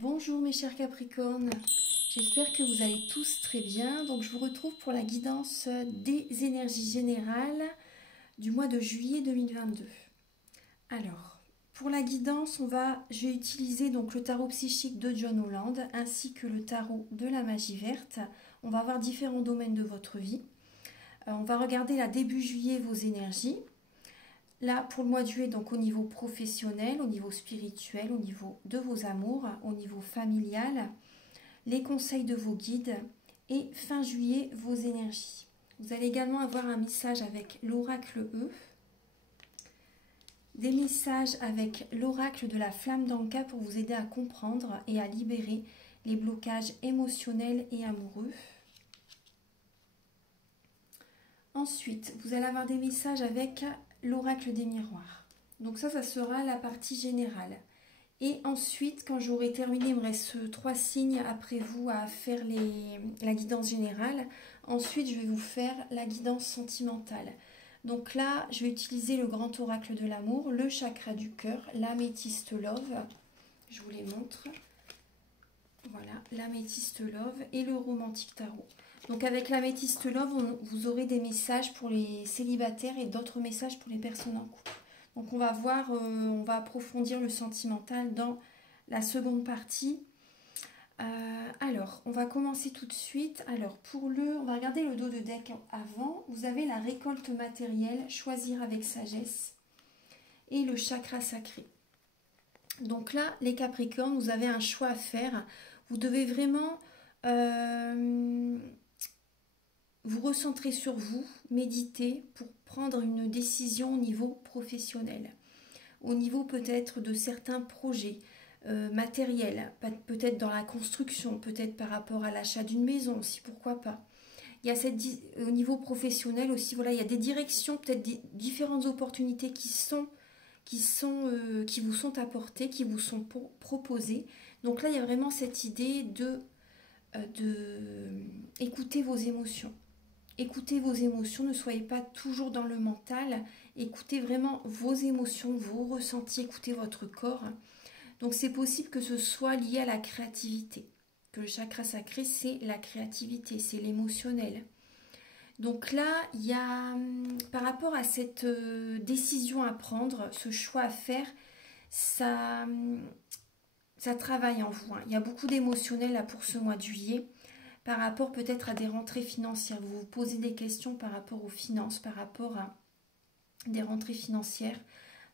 Bonjour mes chers Capricornes, j'espère que vous allez tous très bien. Donc je vous retrouve pour la guidance des énergies générales du mois de juillet 2022. Alors, pour la guidance, je vais utiliser donc le tarot psychique de John Holland ainsi que le tarot de la magie verte. On va voir différents domaines de votre vie. On va regarder là début juillet vos énergies. Là, pour le mois de juillet, donc au niveau professionnel, au niveau spirituel, au niveau de vos amours, au niveau familial, les conseils de vos guides et fin juillet, vos énergies. Vous allez également avoir un message avec l'oracle E, des messages avec l'oracle de la flamme d'Anka pour vous aider à comprendre et à libérer les blocages émotionnels et amoureux. Ensuite, vous allez avoir des messages avec l'oracle des miroirs. Donc ça sera la partie générale. Et ensuite, quand j'aurai terminé, il me reste 3 signes après vous à faire la guidance générale. Ensuite, je vais vous faire la guidance sentimentale. Donc là, je vais utiliser le grand oracle de l'amour, le chakra du cœur, l'améthyste love. Je vous les montre. Voilà, l'améthyste love et le romantique tarot. Donc avec l'améthyste love, vous aurez des messages pour les célibataires et d'autres messages pour les personnes en couple. Donc on va voir, on va approfondir le sentimental dans la seconde partie. Alors, on va commencer tout de suite. Alors on va regarder le dos de deck avant. Vous avez la récolte matérielle, choisir avec sagesse et le chakra sacré. Donc là, les Capricornes, vous avez un choix à faire. Vous devez vraiment vous recentrer sur vous, méditer pour prendre une décision au niveau professionnel, au niveau peut-être de certains projets matériels, peut-être dans la construction, peut-être par rapport à l'achat d'une maison aussi, pourquoi pas. Il y a au niveau professionnel aussi, voilà, il y a des directions, peut-être des différentes opportunités qui vous sont apportées, qui vous sont proposées. Donc là, il y a vraiment cette idée de écouter vos émotions. Écoutez vos émotions, ne soyez pas toujours dans le mental. Écoutez vraiment vos émotions, vos ressentis, écoutez votre corps. Donc c'est possible que ce soit lié à la créativité. Que le chakra sacré, c'est la créativité, c'est l'émotionnel. Donc là, il y a, par rapport à cette décision à prendre, ce choix à faire, ça travaille en vous. Il y a beaucoup d'émotionnel là pour ce mois de juillet. Par rapport peut-être à des rentrées financières. Vous vous posez des questions par rapport aux finances, par rapport à des rentrées financières,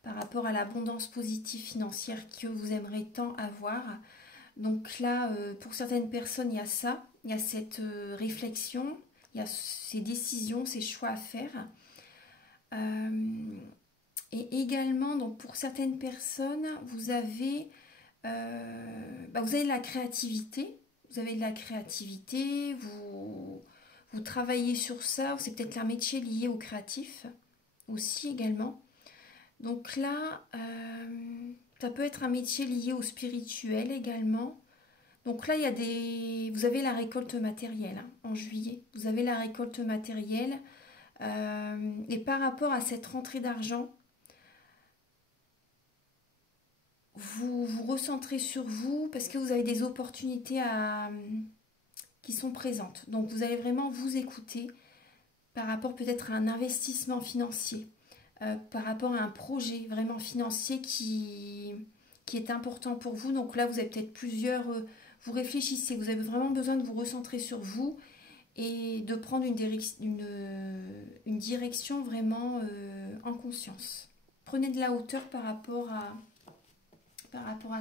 par rapport à l'abondance positive financière que vous aimeriez tant avoir. Donc là, pour certaines personnes, il y a ça, il y a cette réflexion, il y a ces décisions, ces choix à faire. Et également, donc pour certaines personnes, vous avez la créativité. Vous avez de la créativité, vous travaillez sur ça, c'est peut-être un métier lié au créatif aussi également. Donc là, ça peut être un métier lié au spirituel également. Donc là, vous avez la récolte matérielle en juillet. Vous avez la récolte matérielle. Et par rapport à cette rentrée d'argent, vous vous recentrez sur vous parce que vous avez des opportunités qui sont présentes. Donc vous allez vraiment vous écouter par rapport peut-être à un investissement financier, par rapport à un projet vraiment financier qui est important pour vous. Donc là, vous avez peut-être plusieurs... vous réfléchissez, vous avez vraiment besoin de vous recentrer sur vous et de prendre une direction vraiment en conscience. Prenez de la hauteur par rapport à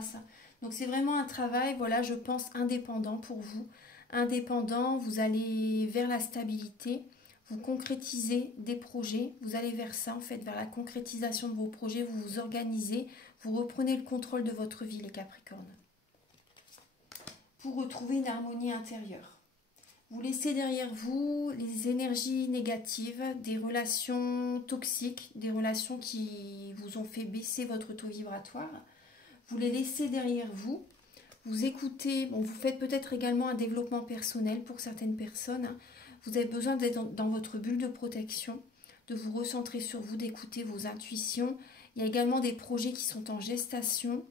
ça. Donc c'est vraiment un travail, voilà, je pense, indépendant pour vous. Indépendant, vous allez vers la stabilité, vous concrétisez des projets, vous allez vers ça, en fait, vers la concrétisation de vos projets, vous vous organisez, vous reprenez le contrôle de votre vie, les Capricornes. Pour retrouver une harmonie intérieure. Vous laissez derrière vous les énergies négatives, des relations toxiques, des relations qui vous ont fait baisser votre taux vibratoire. Vous les laissez derrière vous, vous écoutez, bon, vous faites peut-être également un développement personnel pour certaines personnes. Vous avez besoin d'être dans votre bulle de protection, de vous recentrer sur vous, d'écouter vos intuitions. Il y a également des projets qui sont en gestation.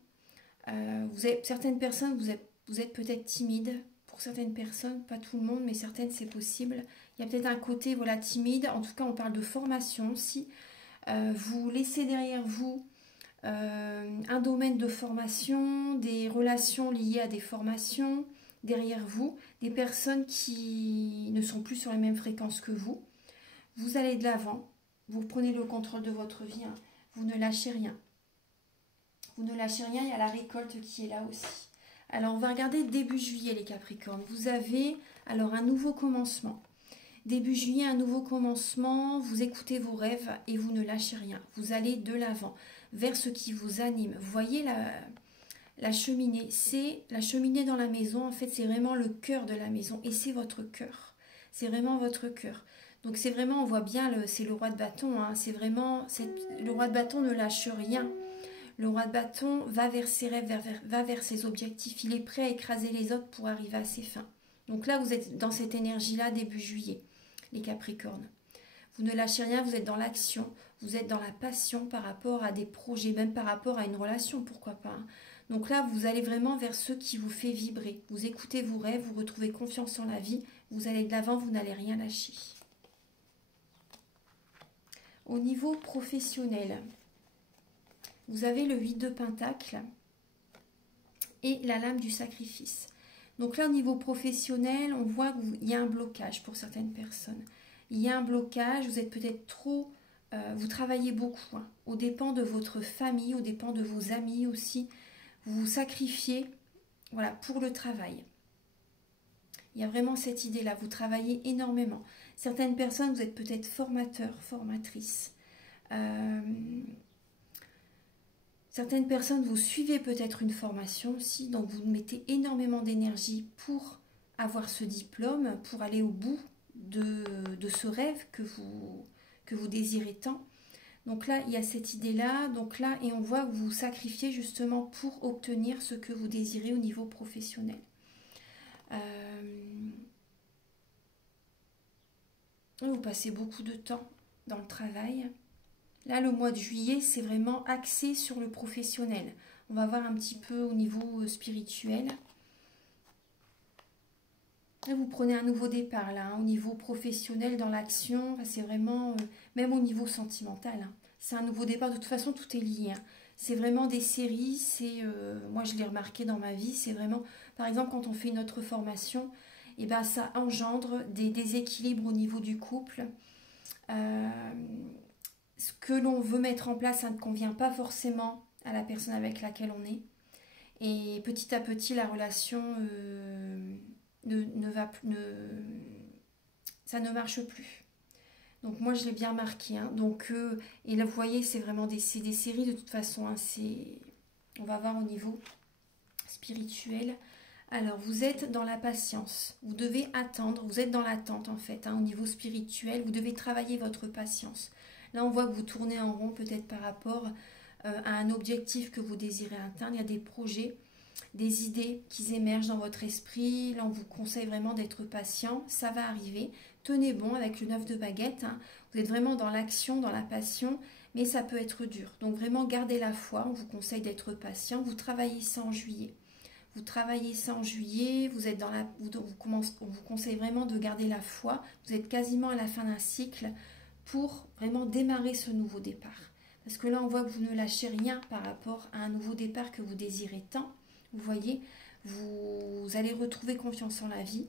Certaines personnes, vous êtes peut-être timide. Pour certaines personnes, pas tout le monde, mais certaines, c'est possible. Il y a peut-être un côté voilà, timide. En tout cas, on parle de formation aussi. Vous laissez derrière vous un domaine de formation, des relations liées à des formations derrière vous, des personnes qui ne sont plus sur la même fréquence que vous. Vous allez de l'avant, vous prenez le contrôle de votre vie, hein. Vous ne lâchez rien. Vous ne lâchez rien, il y a la récolte qui est là aussi. Alors, on va regarder début juillet, les Capricornes. Vous avez alors un nouveau commencement. Début juillet, un nouveau commencement, vous écoutez vos rêves et vous ne lâchez rien. Vous allez de l'avant, vers ce qui vous anime. Vous voyez la cheminée, c'est la cheminée dans la maison. En fait, c'est vraiment le cœur de la maison et c'est votre cœur. C'est vraiment votre cœur. Donc, c'est vraiment, on voit bien, c'est le roi de bâton. Hein, c'est vraiment, le roi de bâton ne lâche rien. Le roi de bâton va vers ses rêves, va vers ses objectifs. Il est prêt à écraser les autres pour arriver à ses fins. Donc là, vous êtes dans cette énergie-là début juillet, les Capricornes. Vous ne lâchez rien, vous êtes dans l'action, vous êtes dans la passion par rapport à des projets, même par rapport à une relation, pourquoi pas. Hein. Donc là, vous allez vraiment vers ce qui vous fait vibrer. Vous écoutez vos rêves, vous retrouvez confiance en la vie, vous allez de l'avant, vous n'allez rien lâcher. Au niveau professionnel, vous avez le 8 de Pentacle et la lame du sacrifice. Donc là, au niveau professionnel, on voit qu'il y a un blocage pour certaines personnes. Il y a un blocage, vous êtes peut-être trop... vous travaillez beaucoup, hein, aux dépens de votre famille, aux dépens de vos amis aussi. Vous vous sacrifiez voilà, pour le travail. Il y a vraiment cette idée-là, vous travaillez énormément. Certaines personnes, vous êtes peut-être formateurs, formatrices. Certaines personnes, vous suivez peut-être une formation aussi, donc vous mettez énormément d'énergie pour avoir ce diplôme, pour aller au bout de ce rêve que vous désirez tant. Donc là, il y a cette idée-là, donc là, et on voit que vous vous sacrifiez justement pour obtenir ce que vous désirez au niveau professionnel. Vous passez beaucoup de temps dans le travail. Là, le mois de juillet, c'est vraiment axé sur le professionnel. On va voir un petit peu au niveau spirituel. Là, vous prenez un nouveau départ, là, hein, au niveau professionnel, dans l'action. C'est vraiment, même au niveau sentimental, hein, c'est un nouveau départ. De toute façon, tout est lié. Hein. C'est vraiment des séries. Moi, je l'ai remarqué dans ma vie. C'est vraiment, par exemple, quand on fait une autre formation, et ben, ça engendre des déséquilibres au niveau du couple. Ce que l'on veut mettre en place, ça ne convient pas forcément à la personne avec laquelle on est. Et petit à petit, la relation ça ne marche plus. Donc moi, je l'ai bien marqué. Hein. Donc, et là, vous voyez, c'est vraiment des séries de toute façon. Hein, on va voir au niveau spirituel. Alors, vous êtes dans la patience. Vous devez attendre. Vous êtes dans l'attente, en fait. Hein, au niveau spirituel, vous devez travailler votre patience. Là, on voit que vous tournez en rond peut-être par rapport à un objectif que vous désirez atteindre. Il y a des projets, des idées qui émergent dans votre esprit. Là, on vous conseille vraiment d'être patient. Ça va arriver. Tenez bon avec le 9 de baguette. Hein. Vous êtes vraiment dans l'action, dans la passion, mais ça peut être dur. Donc, vraiment, gardez la foi. On vous conseille d'être patient. Vous travaillez ça en juillet. Vous travaillez ça en juillet. Vous êtes on vous conseille vraiment de garder la foi. Vous êtes quasiment à la fin d'un cycle pour vraiment démarrer ce nouveau départ. Parce que là, on voit que vous ne lâchez rien par rapport à un nouveau départ que vous désirez tant. Vous voyez, vous allez retrouver confiance en la vie.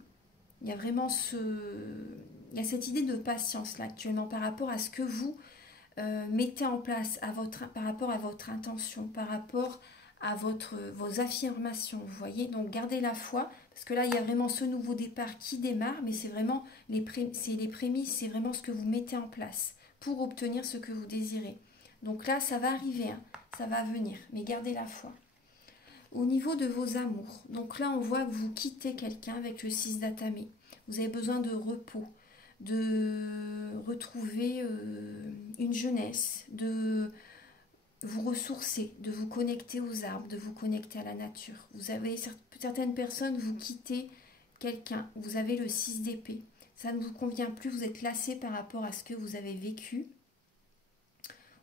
Il y a vraiment il y a cette idée de patience là actuellement par rapport à ce que vous mettez en place par rapport à votre intention, par rapport à vos affirmations, vous voyez. Donc, gardez la foi, parce que là, il y a vraiment ce nouveau départ qui démarre, mais c'est vraiment les prémices, c'est vraiment ce que vous mettez en place pour obtenir ce que vous désirez. Donc là, ça va arriver, hein, ça va venir, mais gardez la foi. Au niveau de vos amours, donc là, on voit que vous quittez quelqu'un avec le 6 d'atamé. Vous avez besoin de repos, de retrouver une jeunesse, de vous ressourcer, de vous connecter aux arbres, de vous connecter à la nature. Vous avez certaines personnes, vous quittez quelqu'un, vous avez le 6 d'épée. Ça ne vous convient plus, vous êtes lassé par rapport à ce que vous avez vécu.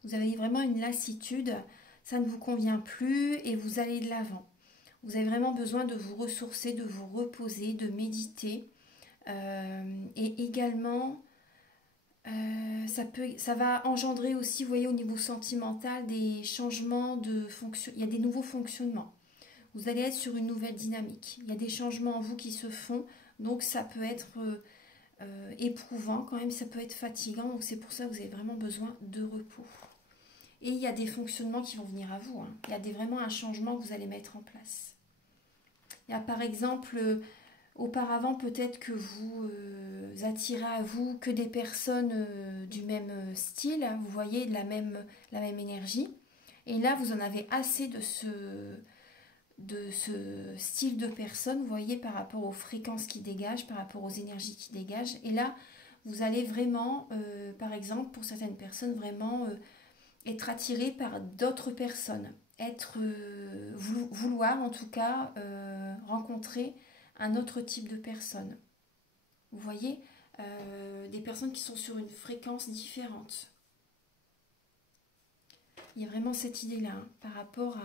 Vous avez vraiment une lassitude. ça ne vous convient plus et vous allez de l'avant. Vous avez vraiment besoin de vous ressourcer, de vous reposer, de méditer. Et également, ça va engendrer aussi, vous voyez, au niveau sentimental, des changements de fonction. Il y a des nouveaux fonctionnements. Vous allez être sur une nouvelle dynamique. Il y a des changements en vous qui se font. Donc ça peut être éprouvant quand même, ça peut être fatigant. Donc c'est pour ça que vous avez vraiment besoin de repos. Et il y a des fonctionnements qui vont venir à vous. Il y a vraiment un changement que vous allez mettre en place. Il y a par exemple, auparavant peut-être que vous attirez à vous que des personnes du même style, vous voyez, de la même énergie. Et là, vous en avez assez de ce style de personne, vous voyez, par rapport aux fréquences qui dégagent, par rapport aux énergies qui dégagent. Et là, vous allez vraiment, par exemple, pour certaines personnes, vraiment être attiré par d'autres personnes, vouloir en tout cas rencontrer un autre type de personne. Vous voyez, des personnes qui sont sur une fréquence différente. Il y a vraiment cette idée-là par rapport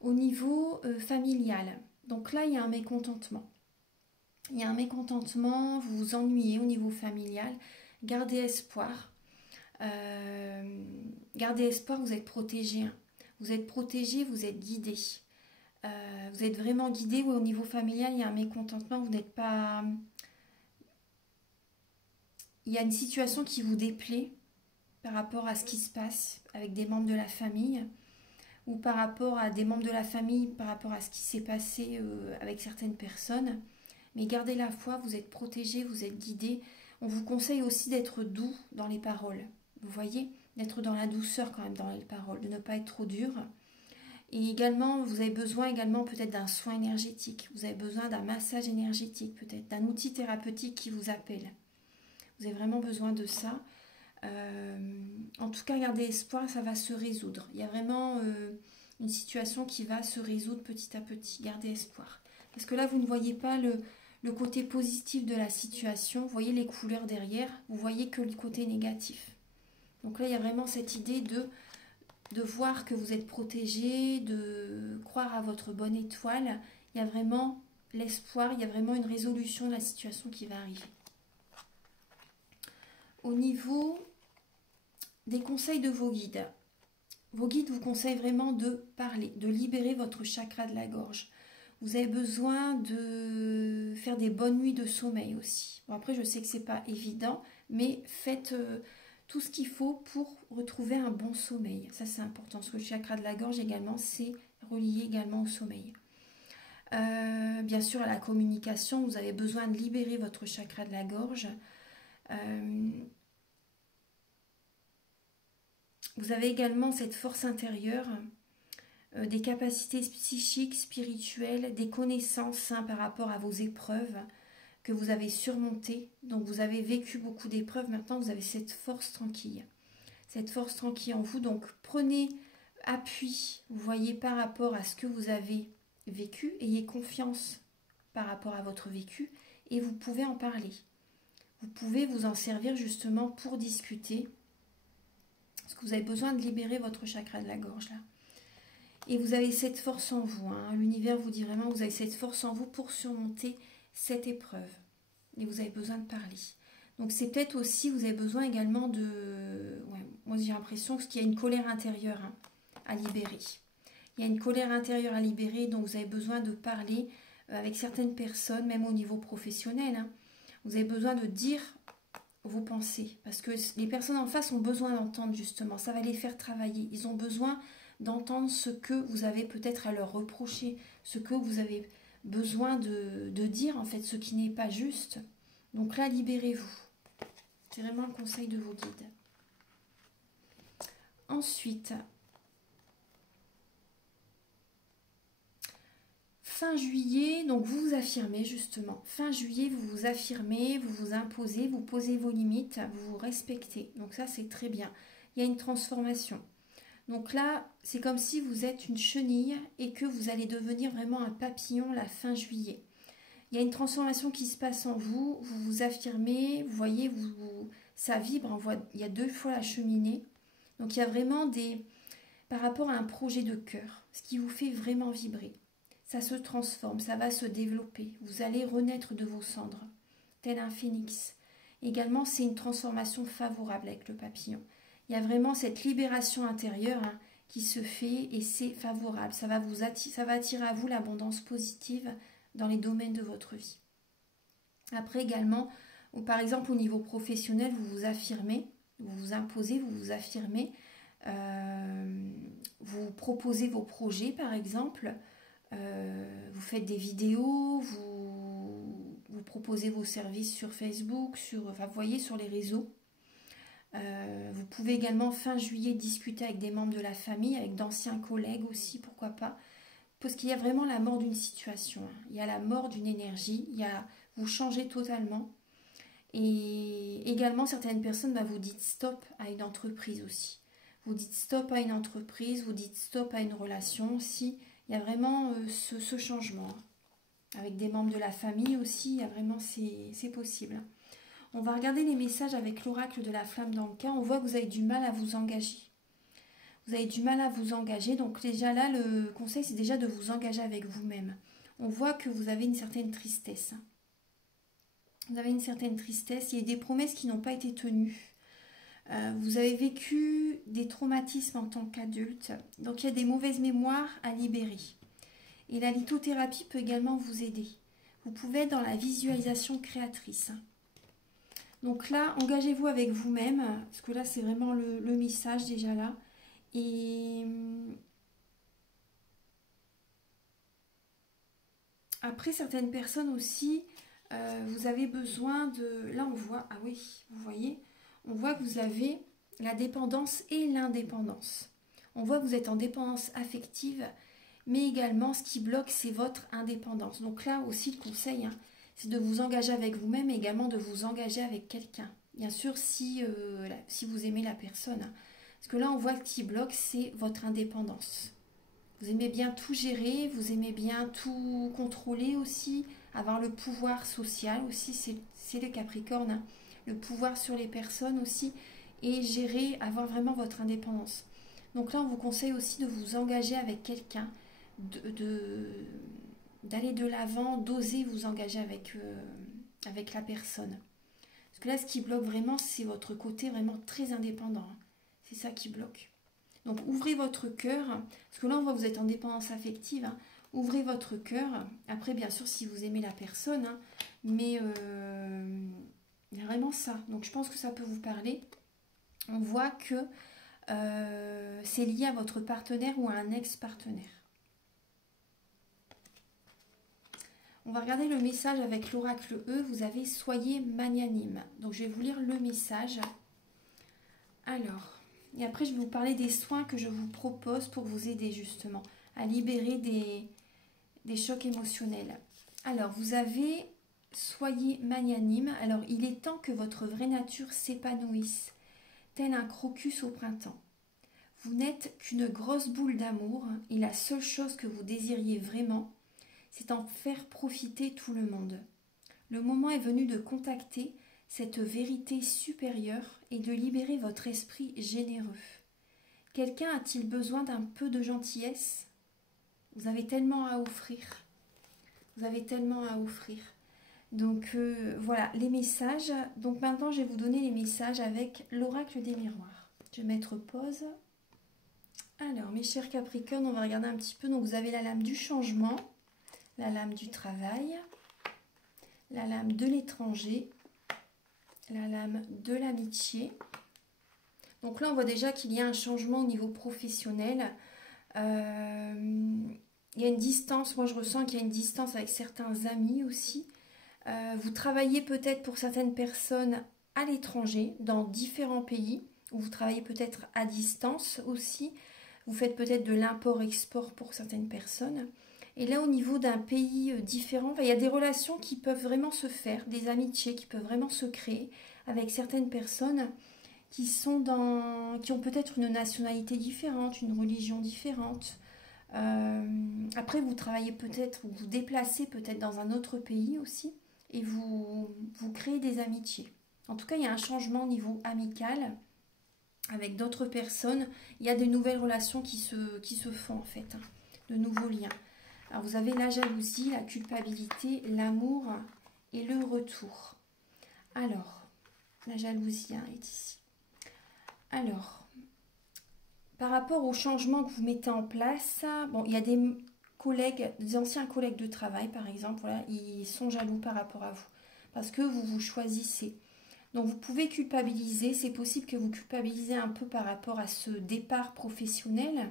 au niveau familial. Donc là, il y a un mécontentement. Il y a un mécontentement, vous vous ennuyez au niveau familial. Gardez espoir. Gardez espoir, vous êtes protégé. Vous êtes protégé, vous êtes guidé. Vous êtes vraiment guidé. Oui, au niveau familial, il y a un mécontentement. Vous n'êtes pas... Il y a une situation qui vous déplaît par rapport à ce qui se passe avec des membres de la famille ou par rapport à des membres de la famille, par rapport à ce qui s'est passé avec certaines personnes. Mais gardez la foi, vous êtes protégé, vous êtes guidé. On vous conseille aussi d'être doux dans les paroles. Vous voyez, d'être dans la douceur quand même dans les paroles, de ne pas être trop dur. Et également, vous avez besoin également peut-être d'un soin énergétique. Vous avez besoin d'un massage énergétique, peut-être d'un outil thérapeutique qui vous appelle. Vous avez vraiment besoin de ça. En tout cas, gardez espoir, ça va se résoudre. Il y a vraiment une situation qui va se résoudre petit à petit. Gardez espoir. Parce que là, vous ne voyez pas le côté positif de la situation. Vous voyez les couleurs derrière. Vous voyez que le côté négatif. Donc là, il y a vraiment cette idée de voir que vous êtes protégé, de croire à votre bonne étoile. Il y a vraiment l'espoir, il y a vraiment une résolution de la situation qui va arriver. Au niveau des conseils de vos guides vous conseillent vraiment de parler, de libérer votre chakra de la gorge. Vous avez besoin de faire des bonnes nuits de sommeil aussi. Bon, après, je sais que ce n'est pas évident, mais faites tout ce qu'il faut pour retrouver un bon sommeil. Ça, c'est important, parce que le chakra de la gorge également, c'est relié également au sommeil. Bien sûr, à la communication, vous avez besoin de libérer votre chakra de la gorge. Vous avez également cette force intérieure, des capacités psychiques, spirituelles, des connaissances par rapport à vos épreuves que vous avez surmontées. Donc vous avez vécu beaucoup d'épreuves, maintenant vous avez cette force tranquille. Cette force tranquille en vous, donc prenez appui, vous voyez, par rapport à ce que vous avez vécu, ayez confiance par rapport à votre vécu et vous pouvez en parler. Vous pouvez vous en servir justement pour discuter. Parce que vous avez besoin de libérer votre chakra de la gorge là. Et vous avez cette force en vous. L'univers vous dit vraiment, vous avez cette force en vous pour surmonter cette épreuve. Et vous avez besoin de parler. Donc c'est peut-être aussi, vous avez besoin également de... Ouais, moi j'ai l'impression qu'il y a une colère intérieure à libérer. Il y a une colère intérieure à libérer, donc vous avez besoin de parler avec certaines personnes, même au niveau professionnel. Vous avez besoin de dire vos pensées, parce que les personnes en face ont besoin d'entendre justement, ça va les faire travailler, ils ont besoin d'entendre ce que vous avez peut-être à leur reprocher, ce que vous avez besoin de dire en fait, ce qui n'est pas juste. Donc là, libérez-vous, c'est vraiment le conseil de vos guides. Ensuite, fin juillet, donc vous vous affirmez justement. Fin juillet, vous vous affirmez, vous vous imposez, vous posez vos limites, vous vous respectez. Donc ça, c'est très bien. Il y a une transformation. Donc là, c'est comme si vous êtes une chenille et que vous allez devenir vraiment un papillon la fin juillet. Il y a une transformation qui se passe en vous, vous vous affirmez, vous voyez, ça vibre, il y a 2 fois la cheminée. Donc il y a vraiment par rapport à un projet de cœur, ce qui vous fait vraiment vibrer. Ça se transforme, ça va se développer. Vous allez renaître de vos cendres, tel un phénix. Également, c'est une transformation favorable avec le papillon. Il y a vraiment cette libération intérieure qui se fait et c'est favorable. Ça va attirer à vous l'abondance positive dans les domaines de votre vie. Après également, par exemple au niveau professionnel, vous vous affirmez, vous vous imposez, vous vous affirmez, vous proposez vos projets par exemple, vous faites des vidéos, vous proposez vos services sur Facebook, vous voyez, sur les réseaux. Vous pouvez également fin juillet discuter avec des membres de la famille, avec d'anciens collègues aussi, pourquoi pas. Parce qu'il y a vraiment la mort d'une situation, il y a la mort d'une énergie, vous changez totalement. Et également certaines personnes, vous dites stop à une entreprise aussi. Vous dites stop à une entreprise, vous dites stop à une relation aussi. Il y a vraiment ce changement. Avec des membres de la famille aussi, il y a vraiment, c'est possible. On va regarder les messages avec l'oracle de la flamme d'Anka. On voit que vous avez du mal à vous engager. Vous avez du mal à vous engager. Donc déjà là, le conseil, c'est déjà de vous engager avec vous-même. On voit que vous avez une certaine tristesse. Vous avez une certaine tristesse. Il y a des promesses qui n'ont pas été tenues. Vous avez vécu des traumatismes en tant qu'adulte. Donc il y a des mauvaises mémoires à libérer. Et la lithothérapie peut également vous aider. Vous pouvez être dans la visualisation créatrice. Donc là, engagez-vous avec vous-même, parce que là, c'est vraiment le message déjà là. Et après, certaines personnes aussi, vous avez besoin de... Là, on voit, ah oui, vous voyez, on voit que vous avez la dépendance et l'indépendance. On voit que vous êtes en dépendance affective, mais également, ce qui bloque, c'est votre indépendance. Donc là aussi, le conseil, c'est de vous engager avec vous-même et également de vous engager avec quelqu'un. Bien sûr, si vous aimez la personne. Parce que là, on voit que ce qui bloque, c'est votre indépendance. Vous aimez bien tout gérer, vous aimez bien tout contrôler aussi, avoir le pouvoir social aussi, c'est le Capricorne, le pouvoir sur les personnes aussi, et gérer, avoir vraiment votre indépendance. Donc là, on vous conseille aussi de vous engager avec quelqu'un, d'aller de l'avant, d'oser vous engager avec la personne. Parce que là, ce qui bloque vraiment, c'est votre côté vraiment très indépendant. C'est ça qui bloque. Donc, ouvrez votre cœur. Parce que là, on voit que vous êtes en dépendance affective. Ouvrez votre cœur. Après, bien sûr, si vous aimez la personne. Mais il y a vraiment ça. Donc, je pense que ça peut vous parler. On voit que c'est lié à votre partenaire ou à un ex-partenaire. On va regarder le message avec l'oracle E. Vous avez « Soyez magnanime ». Donc, je vais vous lire le message. Alors, et après, je vais vous parler des soins que je vous propose pour vous aider justement à libérer des chocs émotionnels. Alors, vous avez « Soyez magnanime ». Alors, il est temps que votre vraie nature s'épanouisse, tel un crocus au printemps. Vous n'êtes qu'une grosse boule d'amour et la seule chose que vous désiriez vraiment, c'est en faire profiter tout le monde. Le moment est venu de contacter cette vérité supérieure et de libérer votre esprit généreux. Quelqu'un a-t-il besoin d'un peu de gentillesse? Vous avez tellement à offrir. Vous avez tellement à offrir. Donc voilà, les messages. Donc maintenant, je vais vous donner les messages avec l'oracle des miroirs. Je vais mettre pause. Alors, mes chers Capricornes, on va regarder un petit peu. Donc, vous avez la lame du changement, la lame du travail, la lame de l'étranger, la lame de l'amitié. Donc là, on voit déjà qu'il y a un changement au niveau professionnel. Il y a une distance. Moi, je ressens qu'il y a une distance avec certains amis aussi. Vous travaillez peut-être pour certaines personnes à l'étranger, dans différents pays, où vous travaillez peut-être à distance aussi. Vous faites peut-être de l'import-export pour certaines personnes. Et là, au niveau d'un pays différent, il y a des relations qui peuvent vraiment se faire, des amitiés qui peuvent vraiment se créer avec certaines personnes qui ont peut-être une nationalité différente, une religion différente. Après, vous travaillez peut-être, vous vous déplacez peut-être dans un autre pays aussi, et vous créez des amitiés. En tout cas, il y a un changement au niveau amical. avec d'autres personnes. Il y a de nouvelles relations qui se font en fait, hein, de nouveaux liens. Alors vous avez la jalousie, la culpabilité, l'amour et le retour. Alors, la jalousie hein, est ici. Alors, par rapport au changement que vous mettez en place, bon, il y a des collègues, des anciens collègues de travail par exemple, voilà, ils sont jaloux par rapport à vous, parce que vous vous choisissez. Donc vous pouvez culpabiliser, c'est possible que vous culpabilisez un peu par rapport à ce départ professionnel,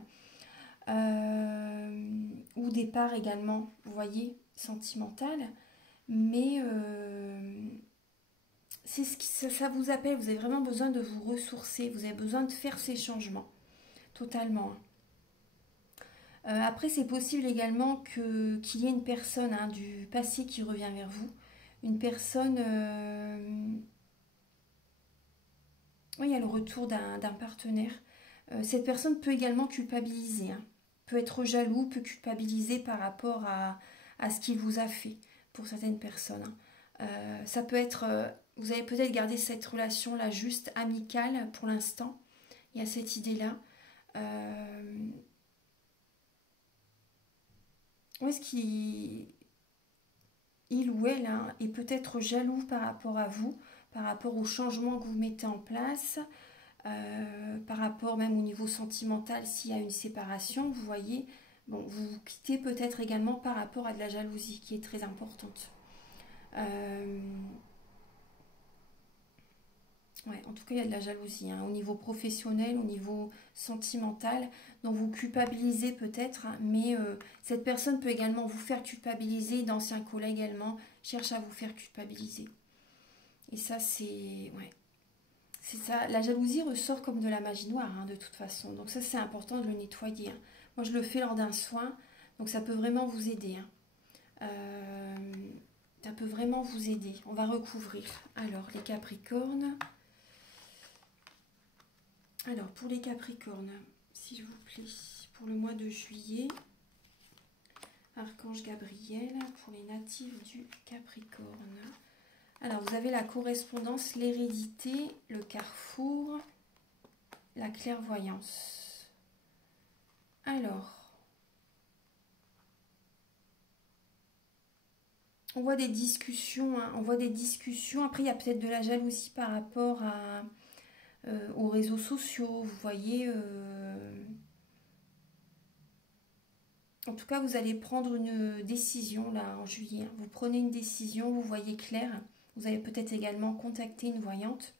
ou départ également, vous voyez, sentimental, mais c'est ce qui ça vous appelle, vous avez vraiment besoin de vous ressourcer, vous avez besoin de faire ces changements, totalement. Après, c'est possible également qu'il y ait une personne hein, du passé qui revient vers vous, une personne... oui, il y a le retour d'un partenaire. Cette personne peut également culpabiliser, hein, peut être jaloux, peut culpabiliser par rapport à ce qu'il vous a fait pour certaines personnes. Hein. Ça peut être, vous avez peut-être gardé cette relation-là juste amicale pour l'instant. Il y a cette idée-là. Où est-ce qu'il il ou elle hein, est peut-être jaloux par rapport à vous, par rapport au changement que vous mettez en place, par rapport même au niveau sentimental s'il y a une séparation, vous voyez, bon, vous vous quittez peut-être également par rapport à de la jalousie qui est très importante. Ouais, en tout cas, il y a de la jalousie hein, au niveau professionnel, au niveau sentimental. Donc, vous culpabilisez peut-être, hein, mais cette personne peut également vous faire culpabiliser. D'anciens collègues également cherchent à vous faire culpabiliser. Et ça, c'est... Ouais. C'est ça. La jalousie ressort comme de la magie noire, hein, de toute façon. Donc, ça, c'est important de le nettoyer. Hein. Moi, je le fais lors d'un soin. Donc, ça peut vraiment vous aider. Hein. Ça peut vraiment vous aider. On va recouvrir. Alors, les Capricornes... Alors, pour les Capricornes, s'il vous plaît, pour le mois de juillet, Archange Gabriel, pour les natifs du Capricorne. Alors, vous avez la correspondance, l'hérédité, le carrefour, la clairvoyance. Alors, on voit des discussions, hein, on voit des discussions. Après, il y a peut-être de la jalousie par rapport aux réseaux sociaux, vous voyez. En tout cas, vous allez prendre une décision là en juillet. Vous prenez une décision, vous voyez clair. Vous allez peut-être également contacter une voyante.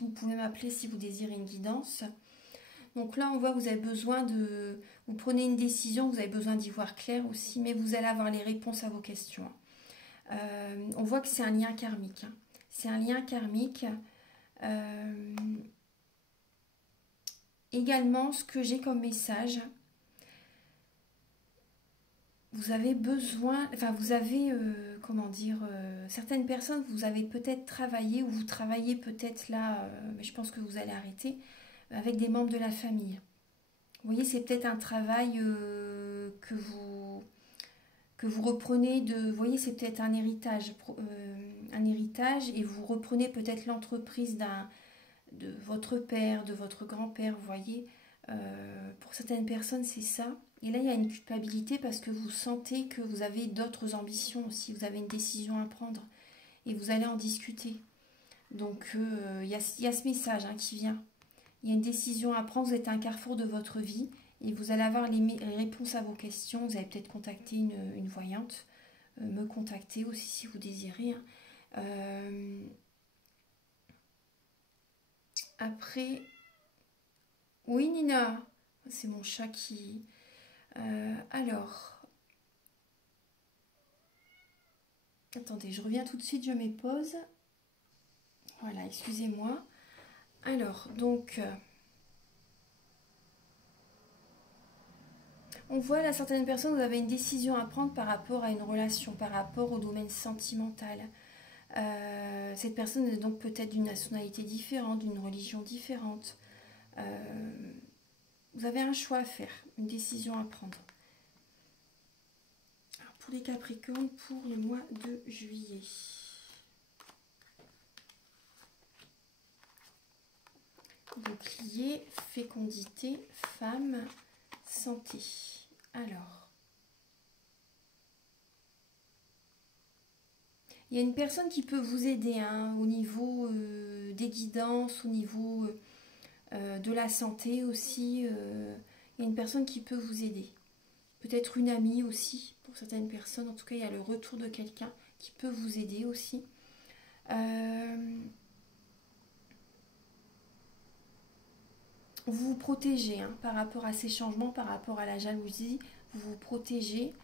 Vous pouvez m'appeler si vous désirez une guidance. Donc là, on voit que vous avez besoin de... Vous prenez une décision, vous avez besoin d'y voir clair aussi, mais vous allez avoir les réponses à vos questions. On voit que c'est un lien karmique. Hein. C'est un lien karmique. Également, ce que j'ai comme message... Vous avez besoin, enfin vous avez, comment dire, certaines personnes, vous avez peut-être travaillé ou vous travaillez peut-être là, mais je pense que vous allez arrêter, avec des membres de la famille. Vous voyez, c'est peut-être un travail que vous reprenez de, vous voyez, c'est peut-être un héritage et vous reprenez peut-être l'entreprise de votre père, de votre grand-père, vous voyez. Pour certaines personnes, c'est ça. Et là, il y a une culpabilité parce que vous sentez que vous avez d'autres ambitions aussi. Vous avez une décision à prendre et vous allez en discuter. Donc, il y a ce message hein, qui vient. Il y a une décision à prendre. Vous êtes à un carrefour de votre vie et vous allez avoir les réponses à vos questions. Vous allez peut-être contacter une voyante. Me contacter aussi si vous désirez. Hein. Après... Oui, Nina. C'est mon chat qui... alors, attendez, je reviens tout de suite, je mets pause. Voilà, excusez-moi. Alors, donc, on voit là, certaines personnes, vous avez une décision à prendre par rapport à une relation, par rapport au domaine sentimental. Cette personne est donc peut-être d'une nationalité différente, d'une religion différente. Vous avez un choix à faire, une décision à prendre. Alors, pour les Capricornes, pour le mois de juillet. bouclier, fécondité, femme, santé. Alors, il y a une personne qui peut vous aider hein, au niveau des guidances, au niveau de la santé aussi. Il y a une personne qui peut vous aider. Peut-être une amie aussi, pour certaines personnes. En tout cas, il y a le retour de quelqu'un qui peut vous aider aussi. Vous vous protégez hein, par rapport à ces changements, par rapport à la jalousie. Vous vous protégez.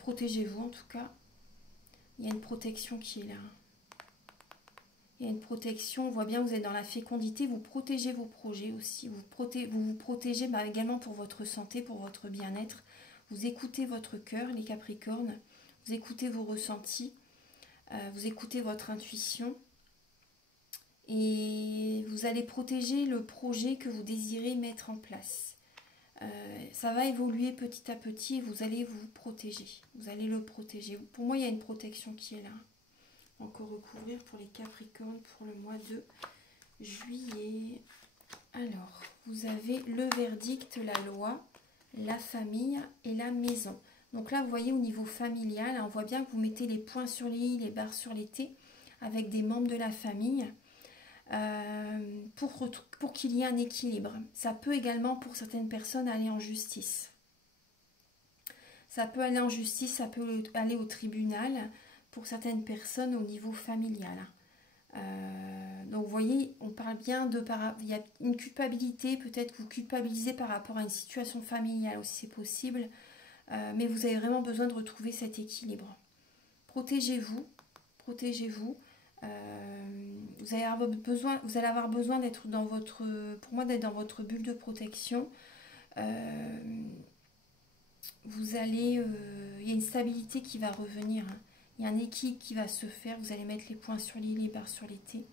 Protégez-vous en tout cas. Il y a une protection qui est là. Il y a une protection. On voit bien, vous êtes dans la fécondité. Vous protégez vos projets aussi. Vous vous protégez également pour votre santé, pour votre bien-être. Vous écoutez votre cœur, les Capricornes. Vous écoutez vos ressentis. Vous écoutez votre intuition. Et vous allez protéger le projet que vous désirez mettre en place. Ça va évoluer petit à petit et vous allez vous protéger. Vous allez le protéger. Pour moi, il y a une protection qui est là. Encore recouvrir pour les Capricornes pour le mois de juillet. Alors, vous avez le verdict, la loi, la famille et la maison. Donc là, vous voyez au niveau familial, on voit bien que vous mettez les points sur les i, les barres sur les t, avec des membres de la famille. Pour qu'il y ait un équilibre. Ça peut également pour certaines personnes aller en justice. Ça peut aller en justice, ça peut aller au tribunal pour certaines personnes au niveau familial. Donc vous voyez, on parle bien il y a une culpabilité, peut-être que vous culpabilisez par rapport à une situation familiale aussi c'est possible, mais vous avez vraiment besoin de retrouver cet équilibre. Protégez-vous, protégez-vous. Vous allez avoir besoin d'être dans votre, pour moi, d'être dans votre bulle de protection. Vous allez, il y a une stabilité qui va revenir. Hein. Il y a un équilibre qui va se faire. Vous allez mettre les points sur les i, les barres sur les t.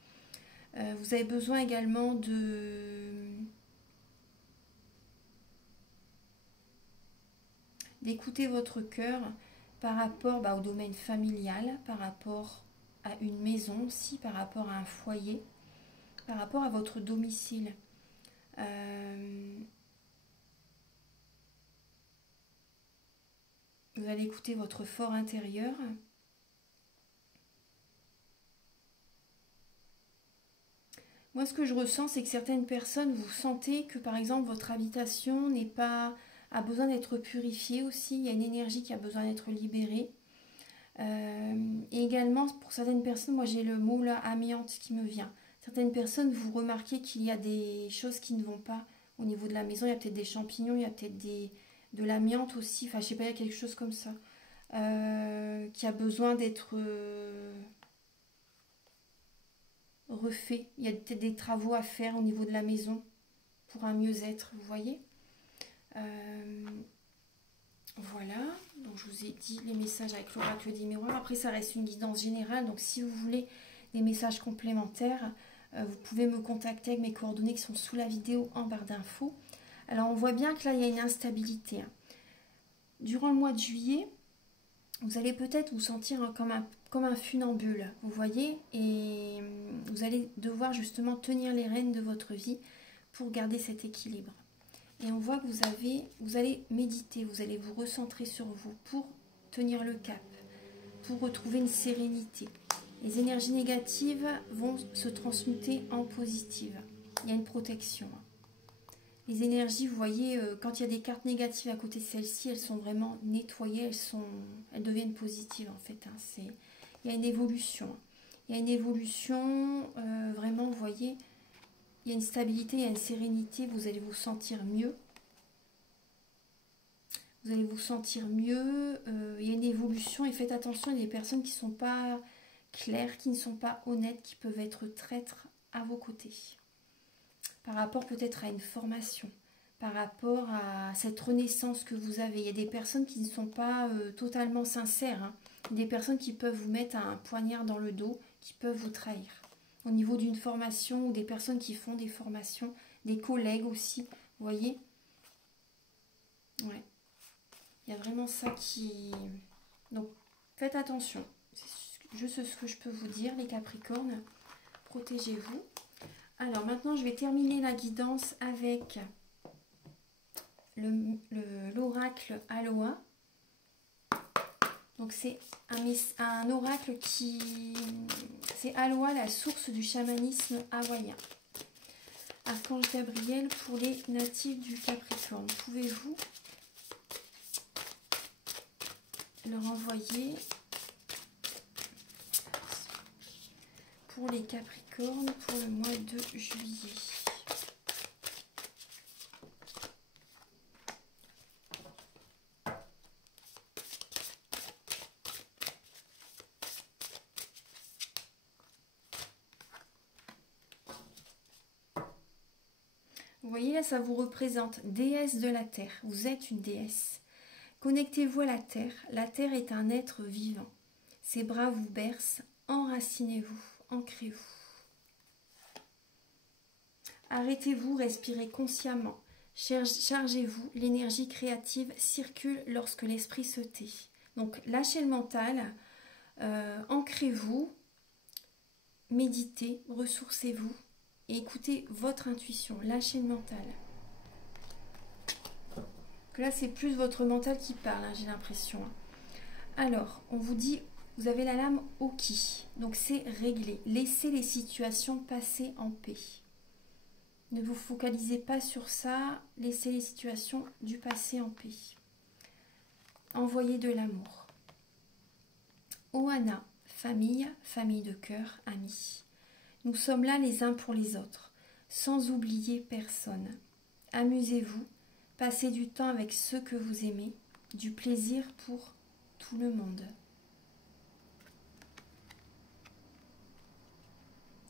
Vous avez besoin également d'écouter votre cœur par rapport au domaine familial, par rapport à une maison aussi, par rapport à un foyer, par rapport à votre domicile. Vous allez écouter votre fort intérieur. Moi, ce que je ressens, c'est que certaines personnes, vous sentez que, par exemple, votre habitation a besoin d'être purifiée aussi. Il y a une énergie qui a besoin d'être libérée. Et également, pour certaines personnes, moi j'ai le mot là, amiante qui me vient. Certaines personnes, vous remarquez qu'il y a des choses qui ne vont pas au niveau de la maison. Il y a peut-être des champignons, il y a peut-être de l'amiante aussi. Enfin, je sais pas, il y a quelque chose comme ça qui a besoin d'être refait. Il y a peut-être des travaux à faire au niveau de la maison pour un mieux-être, vous voyez. Voilà, donc je vous ai dit les messages avec l'oracle des miroirs. Après, ça reste une guidance générale. Donc, si vous voulez des messages complémentaires, vous pouvez me contacter avec mes coordonnées qui sont sous la vidéo en barre d'infos. Alors, on voit bien que là, il y a une instabilité. Hein. Durant le mois de juillet, vous allez peut-être vous sentir comme un funambule, vous voyez, et vous allez devoir justement tenir les rênes de votre vie pour garder cet équilibre. Et on voit que vous allez méditer, vous allez vous recentrer sur vous pour tenir le cap, pour retrouver une sérénité. Les énergies négatives vont se transmuter en positives. Il y a une protection. Les énergies, vous voyez, quand il y a des cartes négatives à côté de celles-ci, elles sont vraiment nettoyées, elles deviennent positives en fait. Hein. Il y a une évolution. Il y a une évolution, vraiment, vous voyez, il y a une stabilité, il y a une sérénité, vous allez vous sentir mieux. Vous allez vous sentir mieux, il y a une évolution et faites attention, il y a des personnes qui ne sont pas claires, qui ne sont pas honnêtes, qui peuvent être traîtres à vos côtés. Par rapport peut-être à une formation, par rapport à cette renaissance que vous avez. Il y a des personnes qui ne sont pas totalement sincères, hein. Des personnes qui peuvent vous mettre un poignard dans le dos, qui peuvent vous trahir. Au niveau d'une formation ou des personnes qui font des formations, des collègues aussi, vous voyez. Ouais. Il y a vraiment ça qui... Donc, faites attention. C'est juste ce que je peux vous dire, les Capricornes. Protégez-vous. Alors maintenant, je vais terminer la guidance avec l'oracle Aloha. Donc c'est un oracle qui... C'est Aloha, la source du chamanisme hawaïen. Archange Gabriel pour les natifs du Capricorne. Pouvez-vous leur envoyer pour les Capricornes pour le mois de juillet? Vous voyez là, ça vous représente déesse de la terre. Vous êtes une déesse. Connectez-vous à la terre. La terre est un être vivant. Ses bras vous bercent. Enracinez-vous, ancrez-vous. Arrêtez-vous, respirez consciemment. Chargez-vous. L'énergie créative circule lorsque l'esprit se tait. Donc lâchez le mental. Ancrez-vous. Méditez, ressourcez-vous. Et écoutez votre intuition, lâchez le mental. Que là, c'est plus votre mental qui parle, hein, j'ai l'impression. Alors, on vous dit, vous avez la lame Oki, donc c'est réglé. Laissez les situations passer en paix. Ne vous focalisez pas sur ça, laissez les situations du passé en paix. Envoyez de l'amour. Ohana, famille, famille de cœur, amis. Nous sommes là les uns pour les autres, sans oublier personne. Amusez-vous, passez du temps avec ceux que vous aimez, du plaisir pour tout le monde.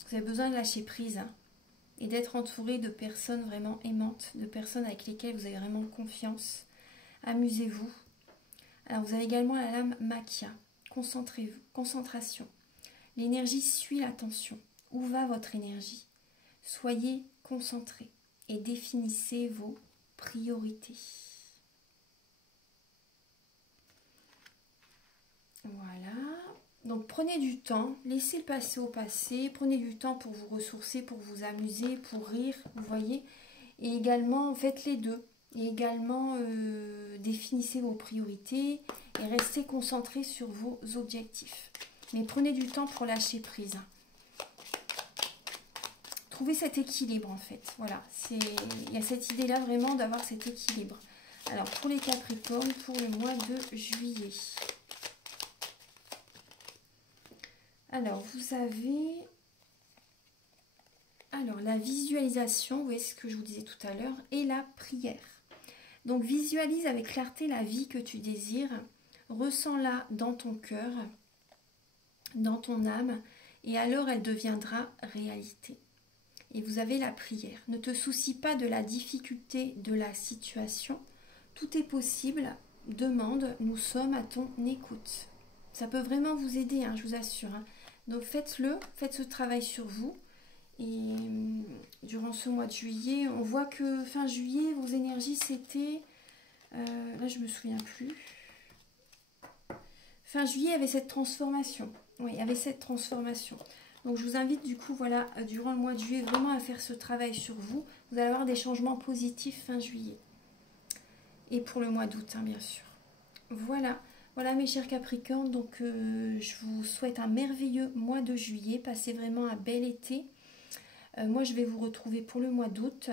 Vous avez besoin de lâcher prise hein, et d'être entouré de personnes vraiment aimantes, de personnes avec lesquelles vous avez vraiment confiance. Amusez-vous. Alors vous avez également la lame Makia. Concentrez-vous, concentration. L'énergie suit l'attention. Où va votre énergie? Soyez concentrés et définissez vos priorités. Voilà. Donc prenez du temps, laissez le passé au passé, prenez du temps pour vous ressourcer, pour vous amuser, pour rire, vous voyez. Et également, faites les deux. Et également, définissez vos priorités et restez concentrés sur vos objectifs. Mais prenez du temps pour lâcher prise. Trouvez cet équilibre en fait. Voilà, il y a cette idée-là vraiment d'avoir cet équilibre. Alors pour les Capricornes, pour le mois de juillet. Alors vous avez la visualisation, vous voyez ce que je vous disais tout à l'heure, et la prière. Donc visualise avec clarté la vie que tu désires, ressens-la dans ton cœur, dans ton âme, et alors elle deviendra réalité. Et vous avez la prière. Ne te soucie pas de la difficulté de la situation. Tout est possible. Demande, nous sommes à ton écoute. Ça peut vraiment vous aider, hein, je vous assure. Hein. Donc faites-le, faites ce travail sur vous. Et durant ce mois de juillet, on voit que fin juillet, vos énergies, c'était... là, je ne me souviens plus. Fin juillet, il y avait cette transformation. Oui, il y avait cette transformation. Donc, je vous invite du coup, voilà, durant le mois de juillet, vraiment à faire ce travail sur vous. Vous allez avoir des changements positifs fin juillet. Et pour le mois d'août, hein, bien sûr. Voilà. Voilà mes chers Capricornes. Donc, je vous souhaite un merveilleux mois de juillet. Passez vraiment un bel été. Moi, je vais vous retrouver pour le mois d'août.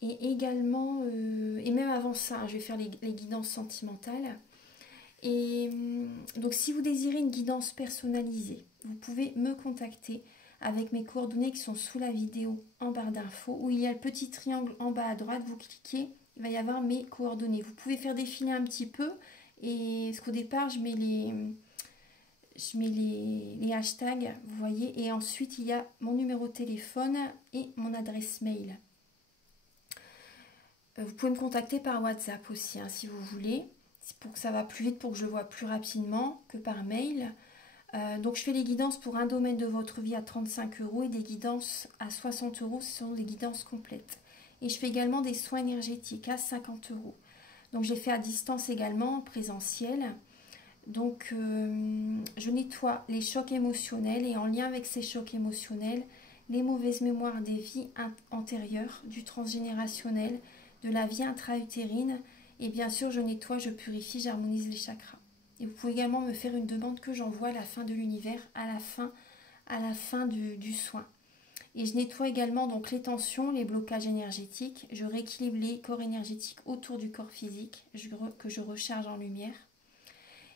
Et également, et même avant ça, hein, je vais faire les guidances sentimentales. Et donc, si vous désirez une guidance personnalisée, vous pouvez me contacter avec mes coordonnées qui sont sous la vidéo en barre d'infos, où il y a le petit triangle en bas à droite, vous cliquez, il va y avoir mes coordonnées. Vous pouvez faire défiler un petit peu, et parce qu'au départ, je mets les hashtags, vous voyez, et ensuite, il y a mon numéro de téléphone et mon adresse mail. Vous pouvez me contacter par WhatsApp aussi, hein, si vous voulez. C'est pour que ça va plus vite, pour que je le vois plus rapidement que par mail. Donc je fais les guidances pour un domaine de votre vie à 35 € et des guidances à 60 €. Ce sont des guidances complètes. Et je fais également des soins énergétiques à 50 €. Donc je les fais à distance également, en présentiel. Donc je nettoie les chocs émotionnels et en lien avec ces chocs émotionnels, les mauvaises mémoires des vies antérieures, du transgénérationnel, de la vie intra-utérine. Et bien sûr, je nettoie, je purifie, j'harmonise les chakras. Et vous pouvez également me faire une demande que j'envoie à la fin de l'univers, à la fin du soin. Et je nettoie également donc les tensions, les blocages énergétiques. Je rééquilibre les corps énergétiques autour du corps physique que je recharge en lumière.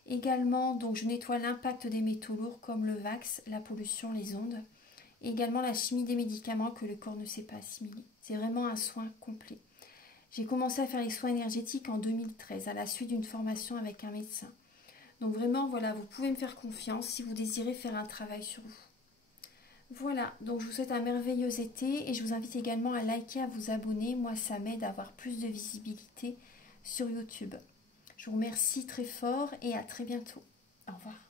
Également, donc, je nettoie l'impact des métaux lourds comme le wax, la pollution, les ondes. Et également la chimie des médicaments que le corps ne sait pas assimiler. C'est vraiment un soin complet. J'ai commencé à faire les soins énergétiques en 2013 à la suite d'une formation avec un médecin. Donc vraiment, voilà, vous pouvez me faire confiance si vous désirez faire un travail sur vous. Voilà, donc je vous souhaite un merveilleux été et je vous invite également à liker, à vous abonner. Moi, ça m'aide à avoir plus de visibilité sur YouTube. Je vous remercie très fort et à très bientôt. Au revoir.